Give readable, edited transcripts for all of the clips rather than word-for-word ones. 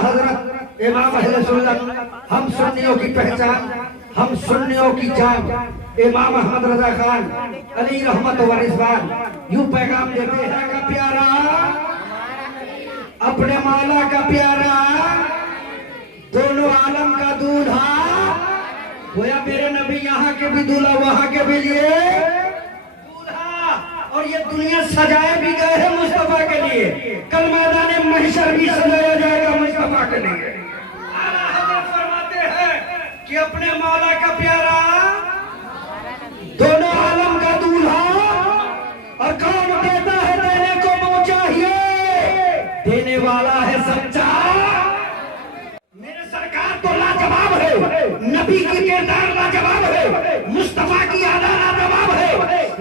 हजरत इमाम अहले सुन्नत हम सुन्नियों की पहचान, हम सुन्नियों की जान, इमाम अहमद रजा खान अली रहमत व रिजवान यूं पैगाम देते हैं का प्यारा अपने मौला का प्यारा, दोनों आलम का दूल्हा गोया मेरे नबी यहाँ के भी दूल्हा वहां के भी लिए दूल्हा, और ये दुनिया सजाए भी गए हैं मुस्तफा के लिए, कल मैदान महशर भी सजाया जाएगा मुस्तफा के लिए। आला हज़रत फरमाते हैं कि अपने मौला का प्यारा, दोनों आलम का दूल्हा, और कौन देता है देने को वो चाहिए, देने वाला है सच्चा। मेरे सरकार तो लाजवाब है, नबी की किरदार लाजवाब है, मुस्तफा की अदा लाजवाब है,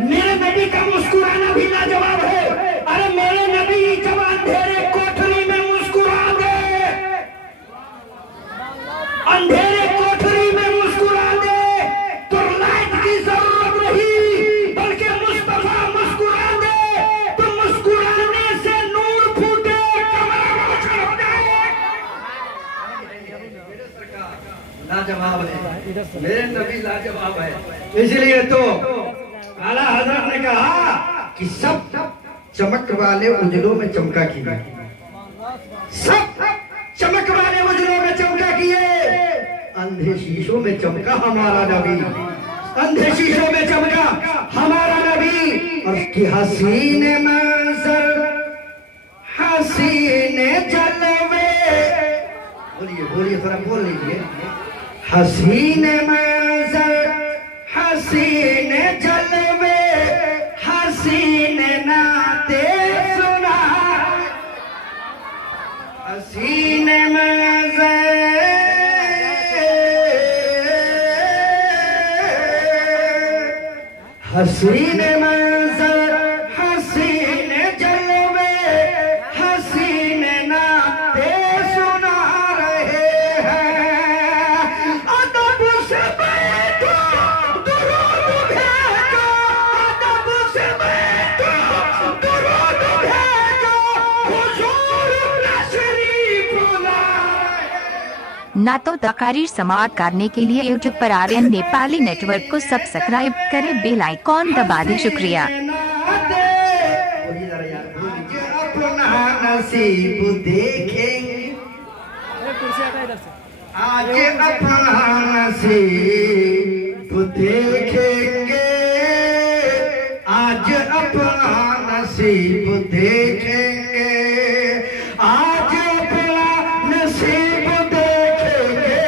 मेरे नबी का मुस्कुराना भी लाजवाब है। अरे मेरे नबी जब अंधेरे कोठरी में मुस्कुरा दे, अंधेरे कोठरी में मुस्कुरा दे, तो लाइट की जरूरत नहीं, बल्कि मुस्तफा मुस्कुरा दे तो मुस्कुराने से नूर फूटे, कमरा रोशन हो जाए। लाजवाब है, मेरे नबी लाजवाब है। इसलिए तो आला हज़रत ने कहा कि सब चमक वाले उजलों में चमका किए, सब चमक वाले उजलों में चमका किए, अंधे शीशों में चमका हमारा नबी, अंधे शीशों में चमका हमारा नबी। और उसकी हसीन मंजर, हसीन जलवे, बोलिए बोलिए थोड़ा बोल लीजिए, हसीन मंजर, हसीन जलवे, हसीन नाते सुना, हसीन मंजर, हसीन मंजर, हसीन जलवे, हसीन नाते सुना रहे हैं। अदब से बैठो दुरूद भेजो, अदब से बैठो दुरूद भेजो, हुजूर तशरीफ लाए। ना तो तकारीर समाअत करने के लिए यूट्यूब पर आर्यन नेपाली नेटवर्क को सब्सक्राइब करें, बेल आइकॉन दबा दें। शुक्रिया। नसीब देखेंगे, आज अपना नसीब देखेंगे, आज अपना नसीब देखेंगे, आज अपना नसीब देखेंगे,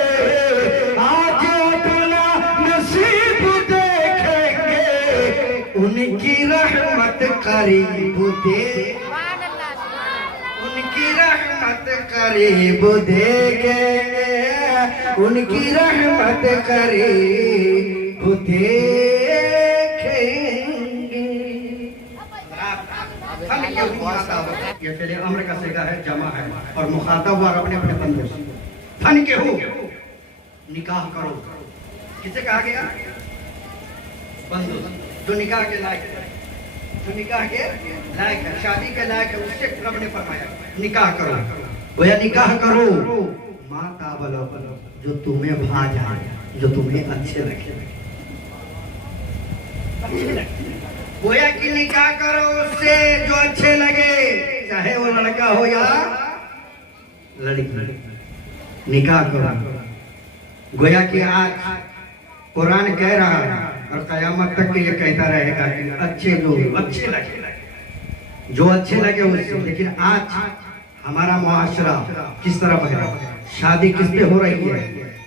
आज अपना नसीब देखेंगे, उनकी रहमत करीब दे, उनकी रहमत करीब देखेंगे, उनकी रहमत करीब देखेंगे। ये पहले अम्र का सिगा है, जमा है, और मुखातब और अपने अपने बंदे फन के हो, निकाह करो, किसे कहा गया, बंदो जो निकाह के लायक है, जो निकाह के लायक है, शादी के लायक है, उससे रब ने फरमाया निकाह करो। गोया निकाह करो माता बलो जो तुम्हें भा जाए, जो तुम्हें अच्छे लगे, गोया की निकाह करो उससे जो अच्छे लगे, चाहे वो लड़का हो या लड़की, निकाह करो। गोया की आज कुरान कह रहा है और कयामत तक ये कहता रहेगा कि अच्छे लोग अच्छे लगे, जो अच्छे लगे उससे। लेकिन आज हमारा मुआशरा किस तरह बह रहा है, शादी किस पे हो रही है,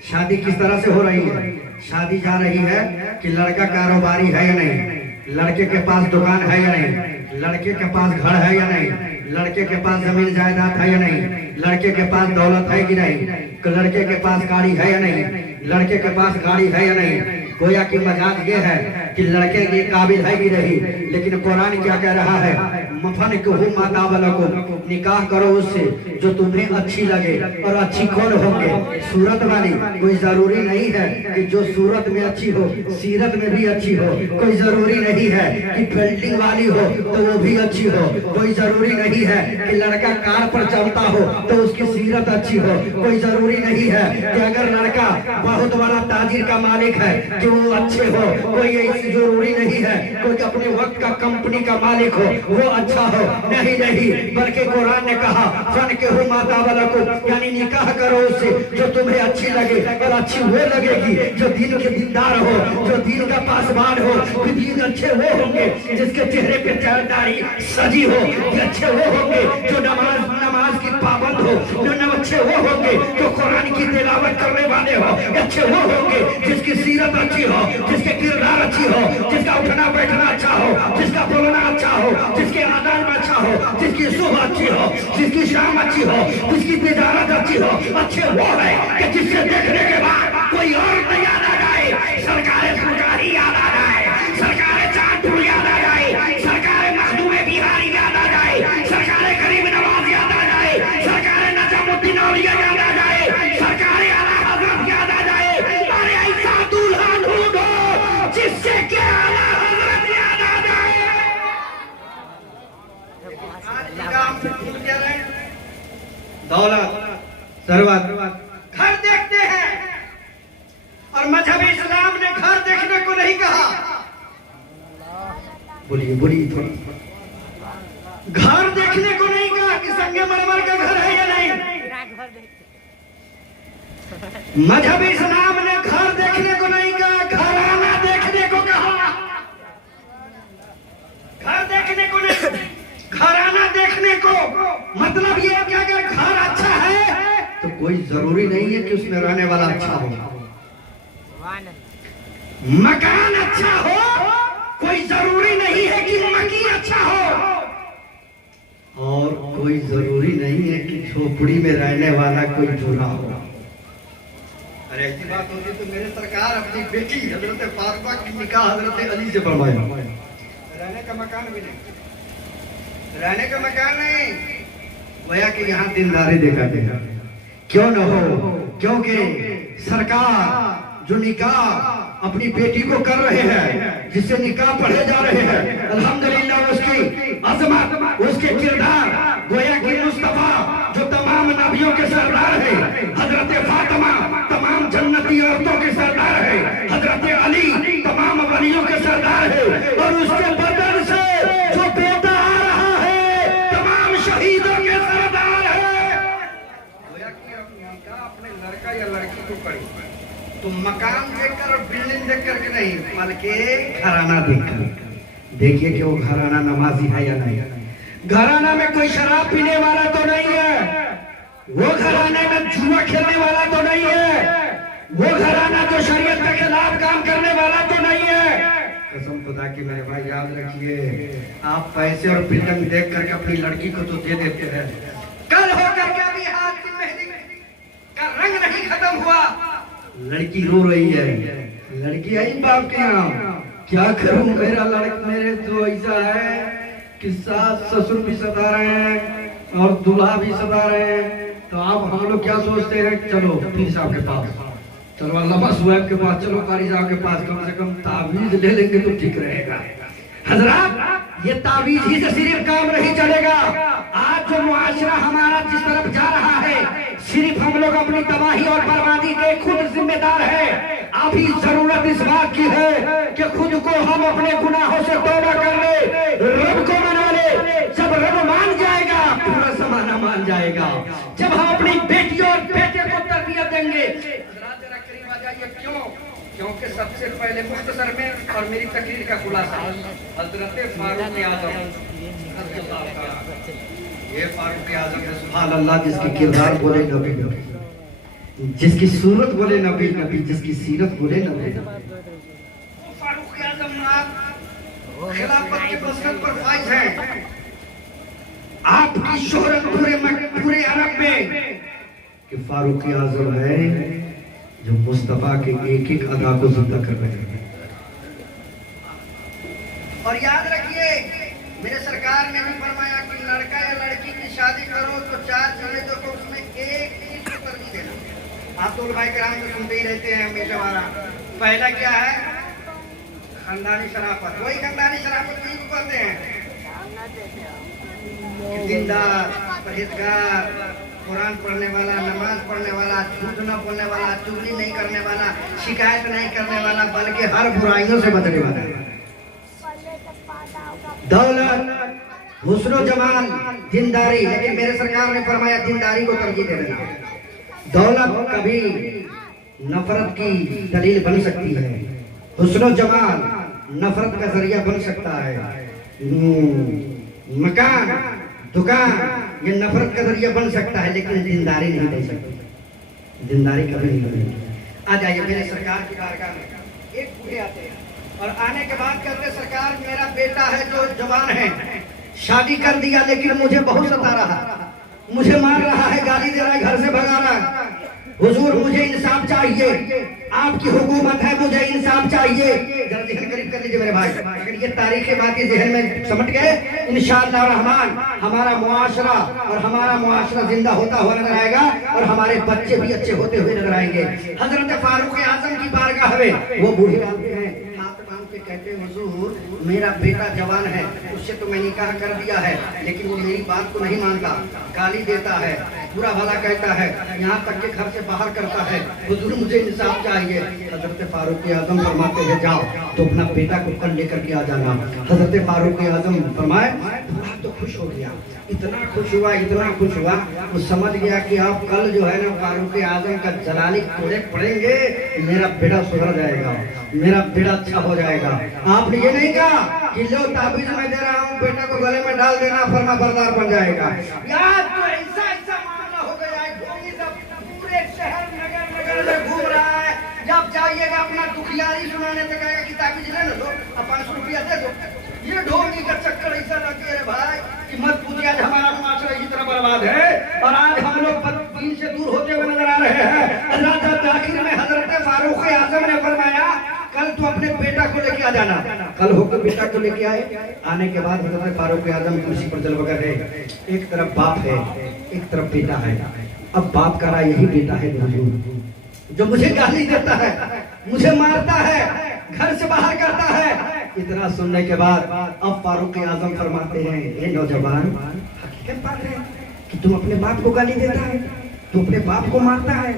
शादी किस तरह से हो रही है, शादी जा रही है कि लड़का कारोबारी है या नहीं, लड़के के पास दुकान है या नहीं, लड़के के पास घर है या नहीं, लड़के के पास जमीन जायदाद है या नहीं, लड़के के पास दौलत है कि नहीं, लड़के के पास गाड़ी है या नहीं, लड़के के पास गाड़ी है या नहीं। गोया की मजाक ये है कि लड़के के काबिल है कि नहीं, लेकिन कुरान क्या कह रहा है, मफन को माता वाला को निकाह करो उससे जो तुम्हें अच्छी लगे। और अच्छी कौन होंगे? सूरत वाली। कोई जरूरी नहीं है कि जो सूरत में अच्छी हो सीरत में भी अच्छी हो। कोई जरूरी नहीं है कि बिल्डिंग वाली हो तो वो भी अच्छी हो। कोई जरूरी नहीं है कि लड़का कार पर चलता हो तो उसकी सीरत अच्छी हो। कोई जरूरी नहीं है कि अगर लड़का बहुत बड़ा ताजिर का मालिक है कि वो अच्छे हो। कोई ऐसी जरूरी नहीं है कोई अपने वक्त का कंपनी का मालिक हो वो अच्छा हो। नहीं नहीं, बल्कि कुरान ने कहा फन के हो माता वाला को, यानी निकाह करो उससे जो तुम्हें अच्छी लगे। और अच्छी वो लगेगी जो दीन के दीनदार हो, जो दीन का पासवान हो। दीन अच्छे वो होंगे जिसके चेहरे पे दाढ़ी सजी हो। अच्छे वो होंगे जो नमाज की पाबंद हो। जो अच्छे वो होंगे जो कुरान की तिलावत करने वाले हो। अच्छे वो होंगे जिसकी सीरत अच्छी हो, जिसके किरदार अच्छी हो, जिसका उठना बैठना अच्छा हो, जिसका बोलना अच्छा हो, जिसके आदान में अच्छा हो, जिसकी सुबह अच्छी हो, जिसकी शाम अच्छी हो, जिसकी तिजारत अच्छी हो। अच्छे वो है कि जिससे देखने के बाद कोई और न याद आ जाए, सरकार याद आ जाए, सरकार चांदपुर याद आ जाए, सरकार मखदूम बिहारी याद आ जाए, सरकार गरीब नवाज याद आ जाए, सरकार नजमुद्दीन औलिया याद आ जाए, सरकार आला हजरत याद आ जाए। अरे ऐसा दूल्हा ढूंढो जिससे के आला हजरत याद आ जाए। दौलत सरवत घर देखते हैं और मजहब इस्लाम ने घर देखने को नहीं कहा। बोलिए बोलिए थोड़ी। घर देखने को नहीं कहा कि संगे मरमर का घर है या नहीं। मजहब इस्लाम ने घर देखने को नहीं कहा, घराना देखने को कहा। घर देखने को नहीं, घराना देखने को। मतलब ये कि अगर घर अच्छा है तो कोई जरूरी नहीं है कि उसमें रहने वाला अच्छा हो। मकान अच्छा हो कोई जरूरी नहीं है कि मकी अच्छा हो। और कोई जरूरी नहीं है कि झोपड़ी में रहने वाला कोई जुड़ा हो। अरे ऐसी बात होती तो मेरे सरकार अपनी बेटी हजरत फातिमा की निकाह हजरत अली से फरमाया। रहने का मकान भी नहीं, रहने का मकान नहीं, गोया कि यहाँ दीनदारी देखा देगा। क्यों न हो, क्योंकि सरकार जो निकाह अपनी बेटी को कर रहे हैं, जिससे निकाह पढ़े जा रहे हैं, अल्हम्दुलिल्लाह उसकी अजमत, उसके किरदार, गोया कि मुस्तफा जो तमाम नबियों के सरदार है, हजरत फातिमा तमाम जन्नती औरतों के सरदार है, हजरत अली तमाम वलियों के सरदार है। और उसके बदन से जो बेटा आ रहा है तमाम शहीदों के सरदार है। गोया कि अपने लड़का या लड़की को पढ़ी तो मकान देखकर और बिल्डिंग देखकर के नहीं, बल्कि घराना देखकर। देखिए कि वो घराना नमाजी है या नहीं। घराना में कोई शराब पीने वाला तो नहीं है, वो घराने में जुआ खेलने वाला तो नहीं है, वो घराना जो शरीयत के खिलाफ काम करने वाला तो नहीं है। कसम खुदा की मेरे भाई याद रखिए, आप पैसे और बिल्डिंग देख करके अपनी लड़की को तो दे देते हैं, कल होकर के अभी हाथ की मेहंदी का रंग नहीं खत्म हुआ, लड़की रो रही है। लड़की आई बाप के यहाँ, क्या करूं मेरा लड़का, मेरे तो ऐसा है कि सास ससुर भी सता रहे हैं और दूल्हा भी सता रहे हैं। तो आप हम लोग क्या सोचते हैं, चलो पीर साहब के पास, चलो अल्लामा सुहैब के पास, चलो कारी साहब के पास, कम से कम तावीज ले लेंगे तो ठीक रहेगा। हजरात ये तावीज ही से सिर्फ काम नहीं चलेगा। आज जो मुआशरा हमारा जिस तरफ जा रहा है, सिर्फ हम लोग अपनी तबाही और बर्बादी के खुद जिम्मेदार है। अभी जरूरत इस बात की है कि खुद को हम अपने गुनाहों से तौबा कर ले, रब को मना ले। जब रब मान जाएगा पूरा जमाना मान जाएगा। जब हम अपनी बेटियों और बेटे को तरबियत देंगे। क्यों? क्योंकि सबसे पहले मुख्तसर में और मेरी तकरीर का खुलासा हजरत फारूक आजम, ये फारूक आजम है सुभान अल्लाह, जिसके किरदार बोले नबी नबी, जिसकी सूरत बोले नबी नबी, जिसकी सीरत बोले नबी। फारूक आजम आप खिलाफत के मसरत पर फाइज हैं। आपकी शोहरत पूरे अरब में कि फारूक आजम है, जो मुस्तफा के एक एक अदा को जिंदा कर रहे हैं। और याद रखिए, मेरे सरकार ने भी फरमाया कि लड़का या लड़की की शादी करो तो 4 चीजें देखो, उसमें एक चीज को तरजीह देना। आप तो भाई कराम तो सुनते ही रहते हैं हमेशा हमारा। पहला क्या है? खानदानी शराफत। वही खानदानी शराफत नहीं को कहते हैं दीनदार, परहेजगार, कुरान पढ़ने वाला, नमाज पढ़ने वाला, झूठ न बोलने वाला, चुगली नहीं करने वाला, शिकायत नहीं करने वाला, बल्कि हर बुराइयों से बचने वाला। दौलत, हुस्न जमाल, दीनदारी, लेकिन मेरे सरकार ने फरमाया दीनदारी को तरजीह दे देना। दौलत कभी नफरत की दलील बन सकती है, हुस्न जमाल नफरत का जरिया बन सकता है, मकान, दुकान ये नफरत का जरिया बन सकता है, लेकिन दीनदारी नहीं बन सकती। दीनदारी कभी नहीं बनेगी। आ जाइए मेरे सरकार की बारगाह में। एक बूढ़े आते हैं और आने के बाद कहते हैं, सरकार मेरा बेटा है जो जवान है, शादी कर दिया लेकिन मुझे बहुत सता रहा, मुझे मार रहा है, गाली दे रहा है, घर से भगा रहा है। हुजूर मुझे इंसाफ चाहिए, आपकी हुकूमत है, मुझे इंसाफ चाहिए। जरा ज़हन करीब कर लीजिए मेरे भाई। अगर ये तारीख के बात ज़हन में समझ गए, इंशाअल्लाह रहमान हमारा मुआशरा और हमारा मुआशरा जिंदा होता हुआ नजर आएगा और हमारे बच्चे भी अच्छे होते हुए नजर आएंगे। हजरत फारूक आजम की बारगाह में वो बूढ़े आते हैं, हाथ बांध के कहते हैं, हुजूर मेरा बेटा जवान है, उससे तो मैं निकाह कर दिया है, लेकिन वो मेरी बात को नहीं मानता, गाली देता है, बुरा भला कहता है, यहाँ तक के घर से बाहर करता है। हुजूर मुझे इंसाफ चाहिए। हजरत फारूक आजम फरमाते हैं, जाओ तो अपना बेटा को कल लेकर के आ जाना। हजरत फारूक आजम फरमाए, बूढ़ा तो खुश हो गया, इतना खुश हुआ वो समझ गया कि आप कल जो है ना फारूक आजम का जलाली कोड़े पड़ेंगे, मेरा बेटा सुधर जाएगा, मेरा बेटा अच्छा हो जाएगा। आपने ये नहीं कहा कि लो ताबीज मैं दे रहा हूँ, बेटा को गले में डाल देना, फर्मा बरदार बन जाएगा। यार तो ऐसा मामला हो गया है, ढोंगी सब पूरे शहर नगर में घूम रहा है। जब जाइएगा अपना दुखियारी सुनाने तो कहेगा कि ताबीज ले लो, 500 रुपया दे दो। ये ढोंगी का चक्कर ऐसा लगती है भाई कि मत पूछिए, आज हमारा मुआशरा इसी तरह बर्बाद है और आज हम लोग दीन से दूर होते हुए नजर आ रहे हैं। आखिर में हजरत फारूक आजम ने फरमाया, कल तो अपने बेटा को लेके आ जाना। कल होकर बेटा को लेके आए। आने के बाद हजरत फारूक आजम कुर्सी पर जलवा कर रहे, एक तरफ बाप है, एक तरफ बेटा है। अब बाप का राय यही बेटा है जो मुझे गाली देता है, मुझे मारता है, घर से बाहर करता है। इतना सुनने के बाद अब फारूक आजम फरमाते हैं, ये नौजवान हकीकत बात है कि तुम अपने बाप को गाली देता है, तू अपने बाप को मारता है,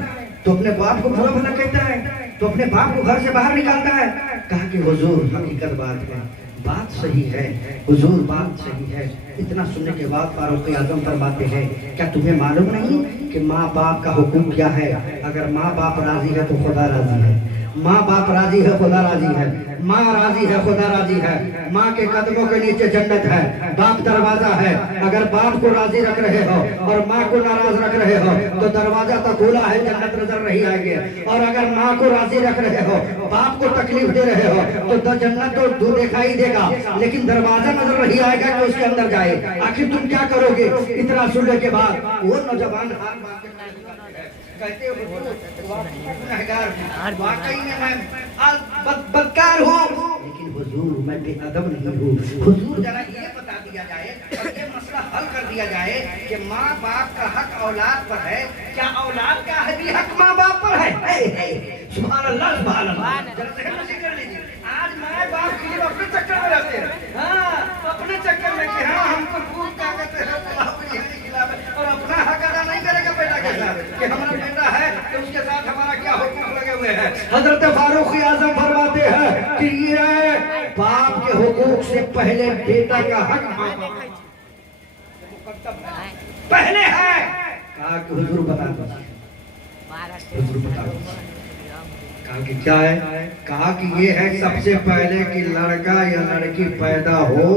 तो अपने बाप को बुरा भला कहता है, तो अपने बाप को घर से बाहर निकालता है। कहा कि हुजूर हकीकत बात है, बात सही है हुजूर, बात सही है। इतना सुनने के बाद फारूक आजम फरमाते हैं, क्या तुम्हें मालूम नहीं कि माँ बाप का हुक्म क्या है? अगर माँ बाप राजी है तो खुदा राजी है, माँ बाप राजी है खुदा राजी है, माँ राजी है खुदा राजी है। माँ के कदमों के नीचे जन्नत है, बाप दरवाजा है। अगर बाप को राजी रख रहे हो और माँ को नाराज रख रहे हो तो दरवाजा तो खुला है, जन्नत नजर नहीं आएगी। और अगर माँ को राजी रख रहे हो, बाप को तकलीफ दे रहे हो तो जन्नत तो दूर दिखाई देगा, लेकिन दरवाजा नजर नहीं आएगा कि उसके अंदर जाए। आखिर तुम क्या करोगे? इतना सुनने के बाद वो नौजवान कहते हो वाकई में मैं बदकार हूँ, लेकिन हुजूर मैं बेअदब नहीं हूँ। हुजूर जरा ये बता दिया जाए और ये मसला हल कर दिया जाए कि माँ बाप का हक औलाद पर है, क्या औलाद का भी हक माँ बाप पर है? सुभान अल्लाह, सुभान अल्लाह। जरा कर लीजिए, आज माँ बाप के लिए अपने चक्कर में रहते हैं, हाँ अपने चक्कर में कि हाँ हमको खूब ताकत है और अपना हक अदा नहीं करेगा बेटा के साथ कि हमारा बेटा है तो उसके साथ हमारा क्या हुकूक लगे हुए हैं। हजरत फारूक आजम फरमाते हैं कि ये बाप के हुकूक से पहले बेटा का हक पहले है। कहा कि हुजूर बता दो, हुजूर बता दो। कहा कि क्या है? कहा कि ये है सबसे पहले कि लड़का या लड़की पैदा हो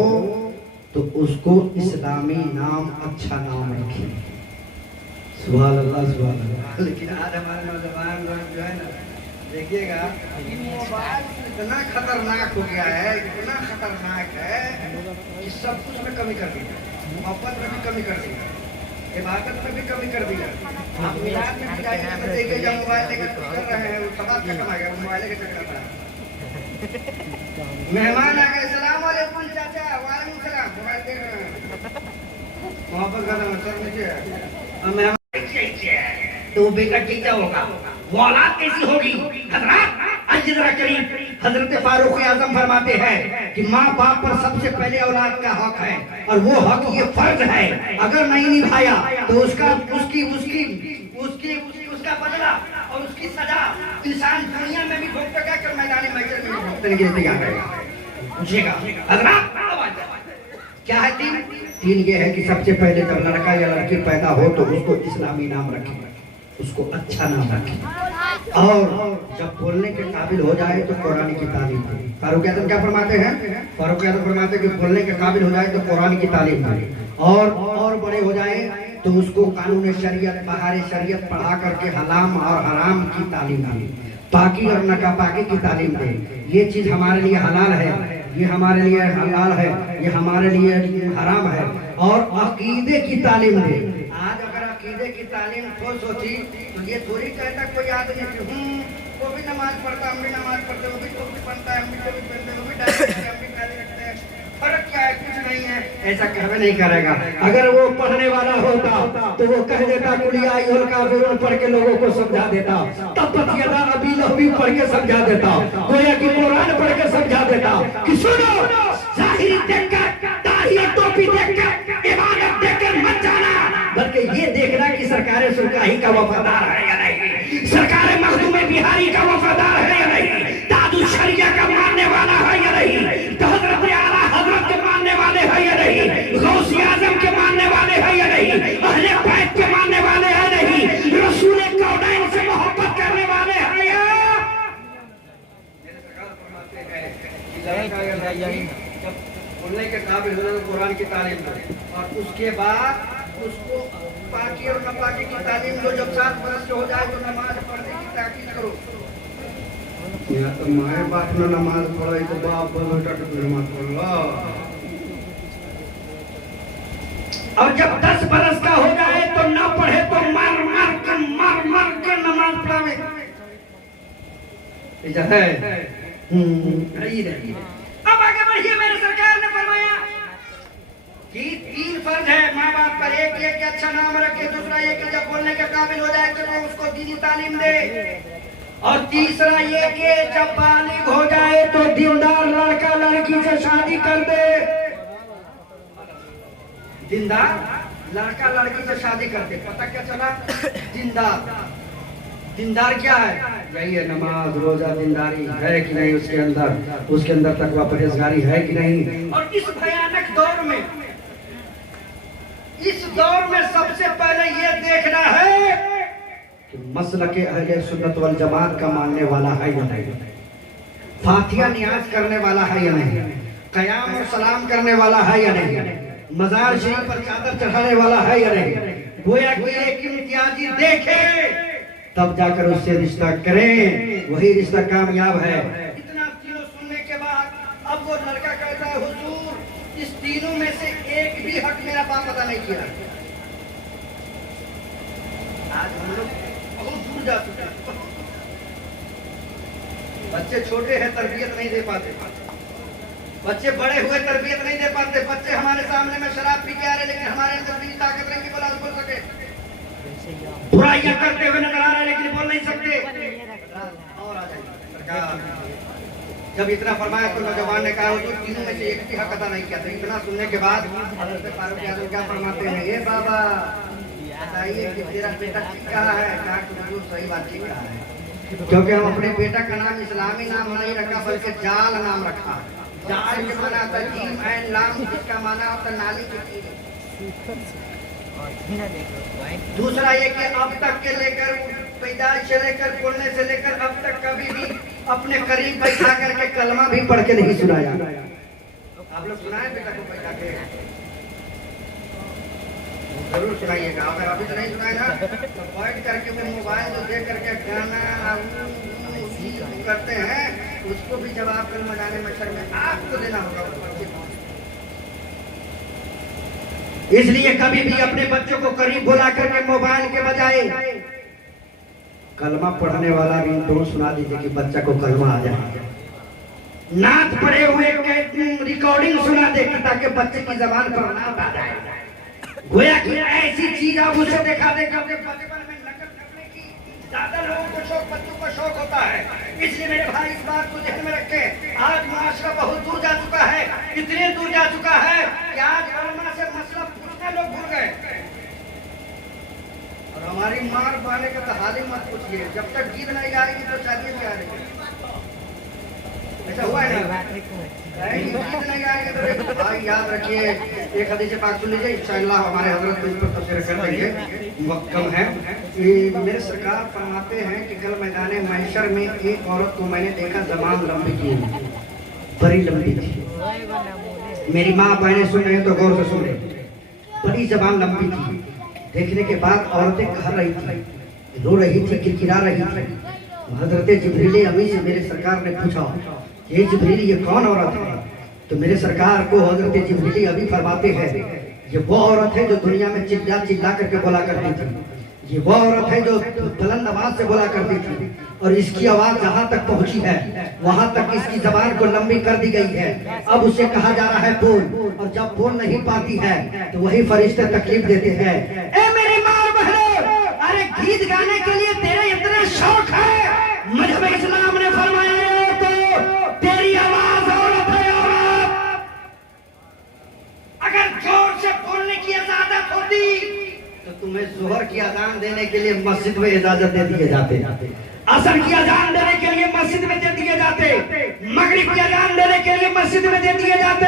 तो उसको इस्लामी नाम, अच्छा नाम रखें। सुभान अल्लाह, सुभान अल्लाह। लेकिन आज हमारे नौजवान लोग जो है ना, देखिएगा मोबाइल इतना खतरनाक हो गया है, इतना खतरनाक है कि सब कुछ में कमी कर दी, मोहब्बत में भी कमी कर दी, इबादत में भी कमी कर दिया। आप मिलाद में भी देखिए जब मोबाइल लेकर कर रहे हैं, वो सवाल खत्म आ गया, मोबाइल के चक्कर पड़ा। मेहमान आ गए, सलाम वालेकुम चाचा, वालेकुम सलाम, मोबाइल देख रहे हैं, मोहब्बत का सर नीचे है, और मेहमान तो वो बेटा क्या होगा, वो औलाद कैसी होगी? हजरत जरा करीब हजरत फारूक आजम फरमाते हैं कि माँ बाप पर सबसे पहले औलाद का हक है, और वो हक ये फर्ज है, अगर नहीं निभाया तो उसका उसका बदला और उसकी सजा इंसान दुनिया में भी भुगतेगा, कर मैदान महशर में भी भुगतने के लिए तैयार रहेगा। पूछेगा हजरत क्या है? तीन ये है कि सबसे पहले जब लड़का या लड़की पैदा हो तो उसको इस्लामी नाम रखें, उसको अच्छा नाम रखें, और जब बोलने के काबिल हो जाए तो कुरान की तालीम दे। फारूक आजम क्या फरमाते हैं? फारूक आजम फरमाते हैं कि बोलने के काबिल हो जाए तो कुरान की तालीम दे, और बड़े हो जाए तो उसको कानून शरीयत, बहार शरीयत पढ़ा करके हलाम और हराम की तालीम दे, पाकी और नापाकी की तालीम दे। ये चीज हमारे लिए हलाल है, ये हमारे लिए हलाल है, ये हमारे लिए हराम है, और अकीदे की तालीम दे। आज अगर अकीदे की तालीम ठोस होती तो ये थोड़ी कहता कोई आदमी कि वो भी नमाज पढ़ता, हम भी नमाज पढ़ते, वो भी टोपी पहनता है, हम भी टोपी पहनते हैं, वो भी डायरी रखते हैं, हम भी डायरी रखते हैं, फर्क क्या है? कुछ नहीं है, ऐसा कहवे नहीं करेगा। अगर वो पढ़ने वाला होता तो वो कह देता कुलिया अय्युहल काफिरून पढ़ के लोगों को समझा देता, तब्बत यदा अबी लहबी पढ़ के समझा देता, गोया कि कुरान पढ़ के समझा देता कि सुनो, जाहिर देखकर, दाढ़ी टोपी देखकर, इबादत देखकर मत जाना, बल्कि ये देखना कि सरकार सुरकाही का वफादार है या नहीं, सरकार मखदूम बिहारी का वफादार है या नहीं, दादू शरिया का मानने वाला है या नहीं, हजरत आला हजरत के मानने वाले है या नहीं, गौसी आजम के मानने वाले है या नहीं, अहले बैत के मानने वाले है नहीं, रसूल कौनैन से मोहब्बत करने वाले है या? बोलने के काबिल होने तो कुरान की तालीम दो, और उसके बाद उसको पाकी और नापाकी की तालीम दो। जब 7 बरस के हो जाए तो नमाज पढ़ने की ताकीद करो। या तो माए बाप ने नमाज पढ़ाई तो बाप बेटा तो नमाज पढ़ो, और जब 10 बरस का हो जाए तो ना पढ़े तो मार मार के नमाज पढ़ावे। है अब आगे बढ़िए। मेरे सरकार ने फरमाया कि 3 फर्ज है माँ बाप पर, एक ये कि अच्छा नाम रखे, दूसरा ये कि जब बोलने के काबिल हो जाए तो उसको दीनी तालीम दे, और तीसरा ये कि जब बालिग हो जाए तो दीनदार लड़का लड़की से शादी कर दे। दीनदार लड़का लड़की से शादी कर दे। पता क्या चला? दीनदार क्या है? यही है, नमाज रोजा दीनदारी है कि नहीं उसके अंदर तकवा परहेजगारी है कि नहीं। और इस भयानक दौर में सबसे पहले ये देखना है कि मसलक अहले सुन्नत वल जमात का मानने वाला है या नहीं, फातिहा नियाज करने वाला है या नहीं, कयाम और सलाम करने वाला है या नहीं, मजार शरीफ पर चादर चढ़ाने वाला है या नहीं। गोया कि एक इम्तियाजी देखे तब जाकर उससे रिश्ता करें, वही रिश्ता कामयाब है। इतना तीनों सुनने के बाद अब वो लड़का कहता है हुजूर इस तीनों में से एक भी हक मेरा बाप अदा नहीं किया। आज हम लोग बहुत दूर जा चुके हैं। बच्चे छोटे हैं, तरबियत नहीं दे पाते, बच्चे बड़े हुए तरबियत नहीं दे पाते। बच्चे हमारे सामने में शराब पी के आ रहे, लेकिन हमारे अंदर भी ताकत नहीं कि बोल सके, बुराइयां करते हुए नजर आ रहे लेकिन बोल नहीं सकते। और आ जाएंगे सरकार जब इतना फरमाया तो नौजवान ने कहा तो तीनों में से एक भी हक अदा नहीं किया। तो इतना सुनने के बाद हजरत फारूक आजम क्या फरमाते हैं? ये बाबा बताइए कि तेरा बेटा ठीक कहा है? कहा कि बिल्कुल सही बात ठीक कहा है, क्योंकि हम अपने बेटा का नाम इस्लामी नाम नहीं रखा बल्कि जाल नाम रखा। जाल के माना होता है जीम एंड लाम, जिसका माना होता है नाली के कीड़े। दूसरा ये कि अब तक के लेकर पैदाइश से लेकर बोलने से लेकर अब तक कभी भी अपने करीब बैठा करके कलमा भी पढ़ के नहीं सुनाया। आप लोग सुनाए बेटा को बैठा के? जरूर सुनाइएगा। अगर अभी तो नहीं सुनाए ना तो बैठ करके वो मोबाइल जो देख करके गाना करते हैं उसको भी जवाब कर मजाने मच्छर में आपको देना होगा। इसलिए कभी भी अपने बच्चों को करीब बुला करके मोबाइल के बजाय कलमा पढ़ने वाला रिंगटोन सुना दीजिए कि बच्चा को कलमा आ जाए। नाथ पढ़े हुए रिकॉर्डिंग सुना दे ताकि बच्चे की जबान पर नाथ आ जाए। गोया कि ऐसी चीज आप उसे दिखा दे करते बचपन में नकल करने की ज्यादा लोगों को शौक, बच्चों को शौक होता है। इसलिए मेरे भाई इस बात को ध्यान में रखें। आज मुआशरा बहुत दूर जा चुका है, इतने दूर जा चुका है कि आज कलमा से मसला पूछने लोग भूल गए। और हमारी मार पाने का तो हाल ही मत पूछिए, जब तक गीत नहीं आएगी तो शादी में आ रही ऐसा हुआ है ना? गीत नहीं आएगी तो भाई याद रखिए, एक हदीस पाक सुन लीजिए, इंशाअल्लाह हमारे हजरत को इस पर तफसीर कर देंगे, वक्त कम है। मेरे सरकार फरमाते हैं कि कल मैदान महशर में एक औरत को मैंने देखा, जबान लंबी की, बड़ी लंबी थी। मेरी माँ बहनें सुन रहे हैं तो गौर से सुन रहे, बड़ी जबान लंबी थी। देखने के बाद औरतें कह रही थी, रो रही थी, किरकिरा रही थी। हजरत जिब्रील अमीन से मेरे सरकार ने पूछा, ये जिब्रील ये कौन औरत है? तो मेरे सरकार को हजरत जिब्रील अभी फरमाते हैं, ये वो औरत है जो दुनिया में चिल्ला चिल्ला करके बोला करती थी। ये वो औरत है जो बुलंद आवाज से बोला करती थी, और इसकी आवाज जहाँ तक पहुँची है वहाँ तक इसकी जबान को लंबी कर दी गई है। अब उसे कहा जा रहा है बोल, और जब बोल नहीं पाती है तो वही फरिश्ते तकलीफ देते हैं। ए मेरी माँ और बहनों, अरे गीत गाने के लिए तेरे इतने शौक है, मजहब इस्लाम ने फरमाया तो तेरी आवाज औरत है औरत। अगर जोर से बोलने की इजाजत होती तो तुम्हें जोहर की अजान देने के लिए मस्जिद में इजाजत दे दिए जाते, असर की अजान देने के लिए मस्जिद में दे दिए जाते, मगरिब की अजान देने के लिए मस्जिद में दे दिए जाते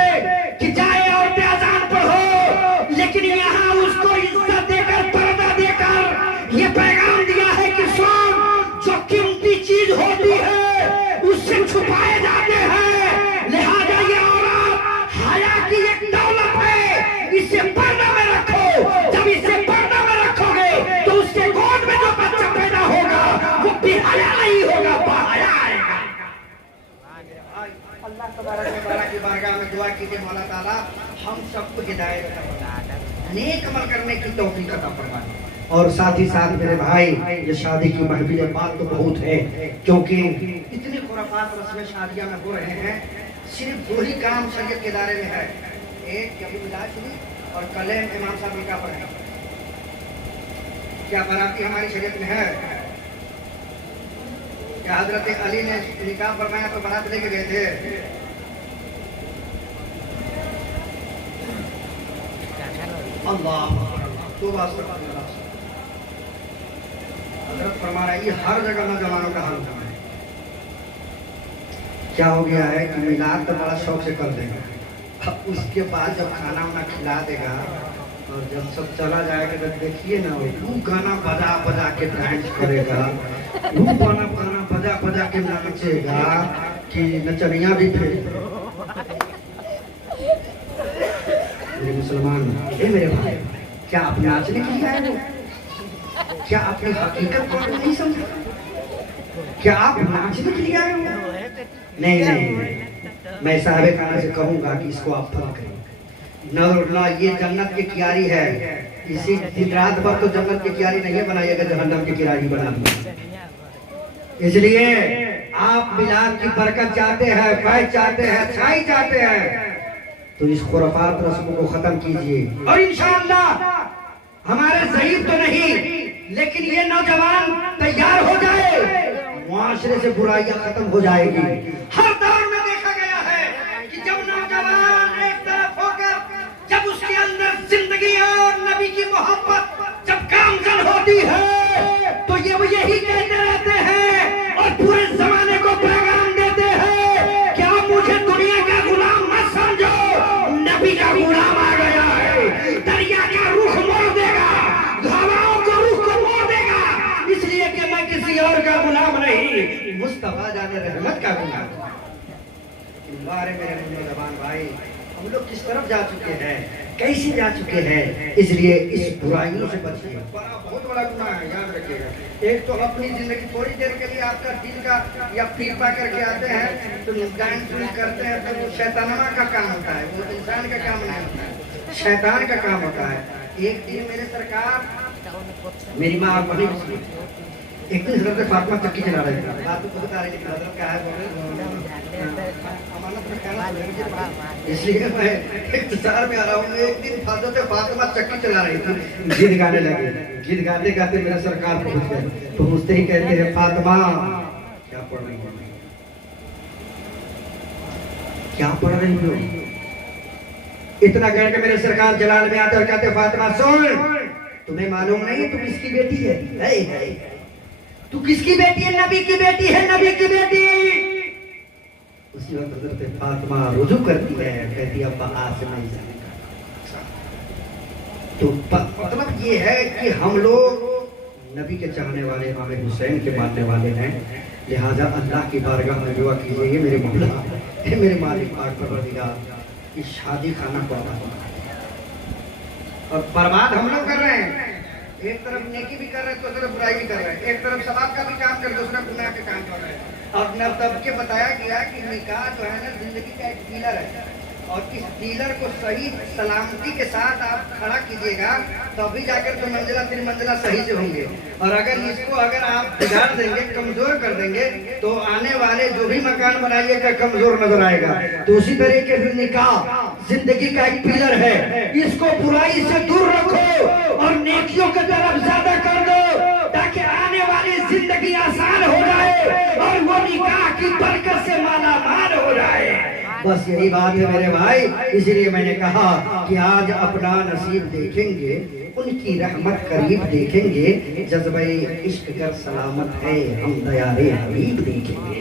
कि जाए औरतें अजान पढ़ो। लेकिन यहाँ उसको इज्जत देकर, पर्दा देकर ये पैगाम दिया है कि सुन, जो कीमती चीज होती है उससे छुपाए जाते हैं। लिहाजा ये औरत हया की एक दौलत है, इसे पर्दा में रखो। जब इसे पर्दा में रखोगे तो उसके गोद में जो बच्चा पैदा होगा वो बेहया नहीं होगा, बहया आएगा। अल्लाह तबारक की बारगाह में दुआ कीजिए, मौला ताला हम सबको हिदायत अता, नेक अमल करने की तौफीक अता फरमाए। और साथ ही साथ मेरे भाई, ये शादी की महफिल बात तो बहुत है, क्योंकि इतने खुराफात रस्में शादियां में हो रहे हैं। सिर्फ दो ही काम शरीयत के दायरे में है, एक अभी मिलाद शरीफ और कलेम इमाम साहब निकाह पर है। क्या बराती हमारी शरीयत में है? क्या हजरत अली ने निकाह फरमाया तो बारात लेके गए थे? अल्लाह तो हजरत फरमा रहा है, ये हर जगह नौजवानों का हाल है। क्या हो गया है कि मिलाद तो बड़ा शौक से कर देगा, अब उसके बाद जब खाना वाना खिला देगा और जब सब चला जाएगा तो देखिए ना, वो गाना बजा बजा के डांस करेगा, वो गाना बजा बजा के नाचेगा कि नचनिया भी फेल। मेरे मुसलमान, मेरे भाई, क्या आप नाचने के लिए आए हो? क्या अपनी हकीकत को नहीं समझा? क्या आप नाचने के लिए आए हो? नहीं नहीं, मैं साहब खाना से कहूंगा कि इसको आप फल करें। ना ये जन्नत की कियारी है, इसी दिन रात भर तो जन्नत की कियारी नहीं बनाइएगा, जहन्नम की कियारी बना दी। इसलिए आप मिलाद की बरकत चाहते हैं, फैज चाहते हैं, अच्छाई चाहते हैं, तो इस खुराफात रस्म को खत्म कीजिए। और इंशाअल्लाह हमारे ज़ईफ तो नहीं, लेकिन ये नौजवान तैयार हो जाए, मुआशरे से बुराइयां खत्म हो जाएगी। हर दौर में देखा गया है कि जब नौजवान एक तरफ होकर, जब उसके अंदर जिंदगी और नबी की मोहब्बत जब गामजन होती है तो ये वो यही कहते रहते हैं और पूरे जमाने को पैगाम देते हैं कि आप मुझे दुनिया का गुलाम मत समझो, नबी का गुलाम आ गया है। दरिया का रुख मोड़ देगा, हवाओं को रुख को मोड़ देगा, इसलिए कि मैं किसी और का गुलाम नहीं, मुस्तफा जाने रहमत का गुलाम। मेरे नौजवान भाई, हम लोग किस तरफ जा चुके हैं, कैसे जा चुके हैं, इसलिए इस बुराइयों से बचिए। बहुत बड़ा गुनाह है, याद रखिएगा। एक तो अपनी जिंदगी थोड़ी देर के लिए आपका दिल का या पीपा करके आते हैं तो डांस करते हैं, तो वो शैताना का काम होता है, वो इंसान का काम नहीं होता है, शैतान का काम होता है। एक दिन मेरे सरकार, मेरी माँ बनी, एक दिन हजरत फातिमा चक्की चला रहे थे, बात तो बता रही थी हजरत क्या है बोले अमानत में कहना पड़ेगा, इसलिए मैं इंतजार में आ रहा हूँ। एक दिन हजरत फातिमा चक्की चला रही थी, गीत गाने लगे, गीत गाते गाते मेरा सरकार पहुंच गए। पहुंचते ही कहते हैं फातिमा क्या पढ़ रही हो, क्या पढ़ रही हो? इतना कह के मेरे सरकार जलाल में आते और कहते फातिमा सुन, तुम्हें मालूम नहीं तू किसकी बेटी है? तू किसकी बेटी है? नबी की बेटी है, नबी की बेटी। उसी वक्त हजरत फातिमा रुजू करती है, कहती है अब्बा आज से नहीं जाने। तो मतलब ये है कि हम लोग नबी के चाहने वाले, इमाम हुसैन के मानने वाले हैं, लिहाजा अल्लाह की बारगाह में दुआ कीजिए, ये मेरे मौला, ये मेरे मालिक पाक परवरदिगार, इस शादी खाना को और बर्बाद हम लोग कर रहे हैं। एक तरफ नेकी भी कर रहे हैं, तो तरफ बुराई भी कर रहे हैं। एक तरफ सवाब का भी काम कर, दूसरा गुनाह के काम कर रहे हैं। और न तब के बताया गया कि निकाह जो है ना जिंदगी का एक पिलर है, और इस पिलर को सही सलामती के साथ आप खड़ा कीजिएगा, तभी जाकर तो मंजिला फिर मंजिला सही से होंगे। और अगर इसको अगर आप बिगाड़ देंगे, कमजोर कर देंगे, तो आने वाले जो भी मकान बनाइएगा कमजोर नजर आएगा। तो उसी तरीके से निकाह जिंदगी का एक पिलर है, इसको बुराई से दूर रखो और नेकियों की तरफ ज्यादा कर दो, ताकि आने वाली जिंदगी आसान हो जाए और वो निकाह की बरकत से माला माल हो जाए। बस यही बात है मेरे भाई, इसलिए मैंने कहा कि आज अपना नसीब देखेंगे, उनकी रहमत करीब देखेंगे, जज्बे इश्क कर सलामत है हम दयारे हबीब देखेंगे।